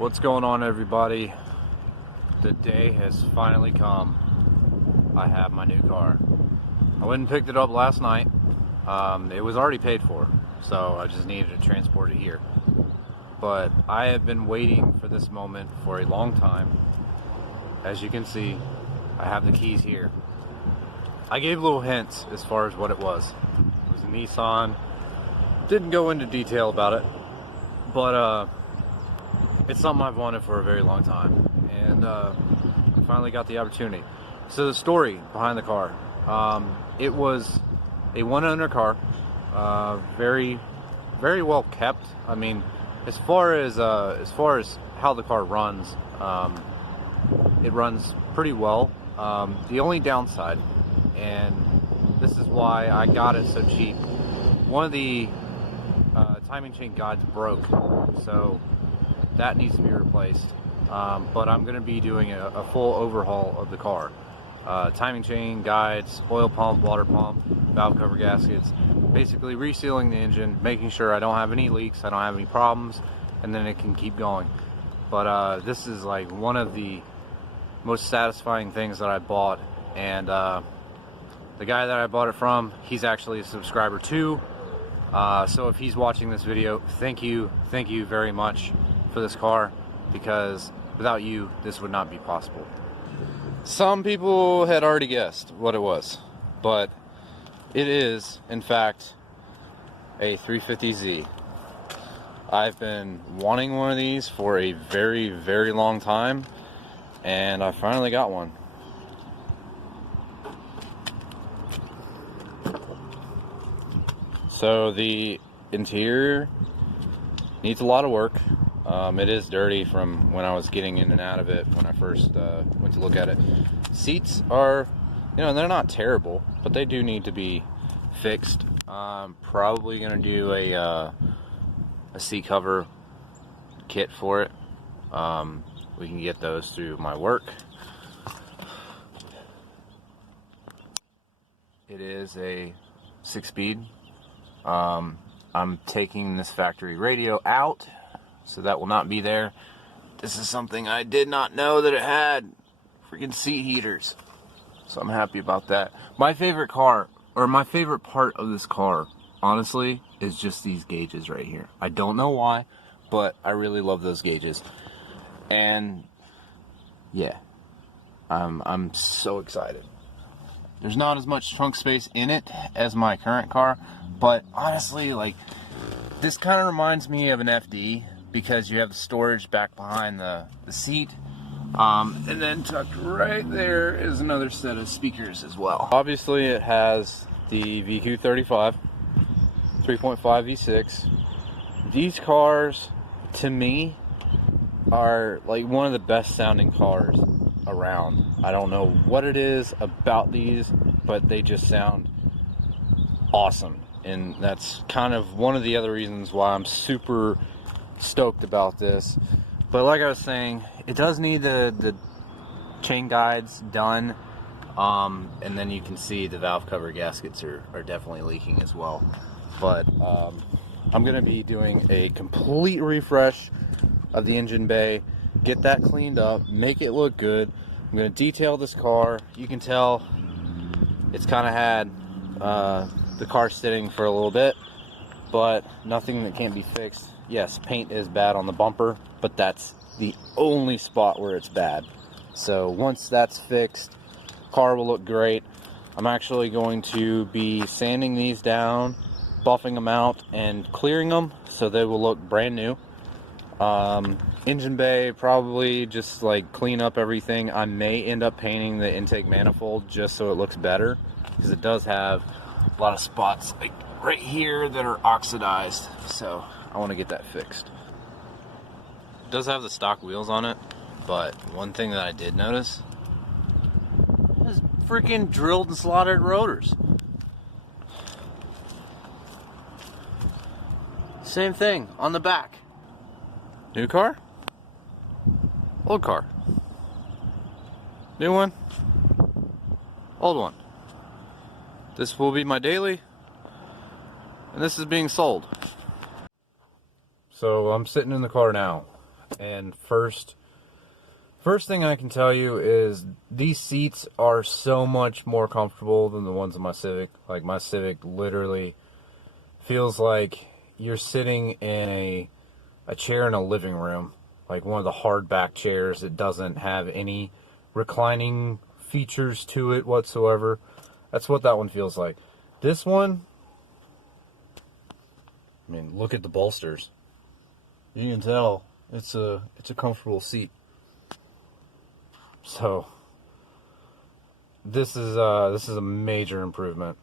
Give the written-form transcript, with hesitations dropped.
What's going on, everybody? The day has finally come. I have my new car. I went and picked it up last night. It was already paid for, so I just needed to transport it here. But I have been waiting for this moment for a long time. As you can see, I have the keys here. I gave little hints as far as what it was. It was a Nissan. Didn't go into detail about it, but it's something I've wanted for a very long time, and I finally got the opportunity. So the story behind the car, it was a one-owner car, very well kept. I mean, as far as how the car runs, it runs pretty well. The only downside, and this is why I got it so cheap, one of the timing chain guides broke, so that needs to be replaced. But I'm going to be doing a full overhaul of the car. Timing chain, guides, oil pump, water pump, valve cover gaskets, basically resealing the engine, making sure I don't have any leaks, I don't have any problems, and then it can keep going. But this is like one of the most satisfying things that I bought, and the guy that I bought it from, he's actually a subscriber too. So if he's watching this video, thank you very much for this car, because without you, this would not be possible. Some people had already guessed what it was, but it is, in fact, a 350Z. I've been wanting one of these for a very long time, and I finally got one. So the interior needs a lot of work. It is dirty from when I was getting in and out of it when I first went to look at it. Seats are, they're not terrible, but they do need to be fixed. I'm probably going to do a seat cover kit for it. We can get those through my work. It is a 6-speed. I'm taking this factory radio out, so that will not be there. This is something I did not know that it had. Freaking seat heaters. So I'm happy about that. My favorite car, or my favorite part of this car, honestly, is just these gauges right here. I don't know why, but I really love those gauges. And yeah, I'm so excited. There's not as much trunk space in it as my current car, but honestly, like, this kind of reminds me of an FD, because you have the storage back behind the seat, and then tucked right there is another set of speakers as well. Obviously it has the VQ35 3.5 V6. These cars, to me, are like one of the best sounding cars around. I don't know what it is about these, but they just sound awesome, and that's kind of one of the other reasons why I'm super stoked about this. But like I was saying, it does need the chain guides done, and then you can see the valve cover gaskets are definitely leaking as well. But I'm going to be doing a complete refresh of the engine bay, get that cleaned up, make it look good. I'm going to detail this car. You can tell it's kind of had the car sitting for a little bit, but nothing that can't be fixed. Yes, paint is bad on the bumper, but that's the only spot where it's bad. So once that's fixed, car will look great. I'm actually going to be sanding these down, buffing them out, and clearing them so they will look brand new. Engine bay, probably just like clean up everything. I may end up painting the intake manifold just so it looks better, because it does have a lot of spots like right here that are oxidized, so I want to get that fixed. It does have the stock wheels on it, but one thing that I did notice is freaking drilled and slotted rotors. Same thing on the back. New car? Old car? New one? Old one? This will be my daily, and this is being sold. So I'm sitting in the car now. And first thing I can tell you is these seats are so much more comfortable than the ones in my Civic. Like, my Civic literally feels like you're sitting in a chair in a living room, like one of the hardback chairs. It doesn't have any reclining features to it whatsoever. That's what that one feels like. This one, I mean, look at the bolsters. You can tell it's a comfortable seat. So this is a major improvement.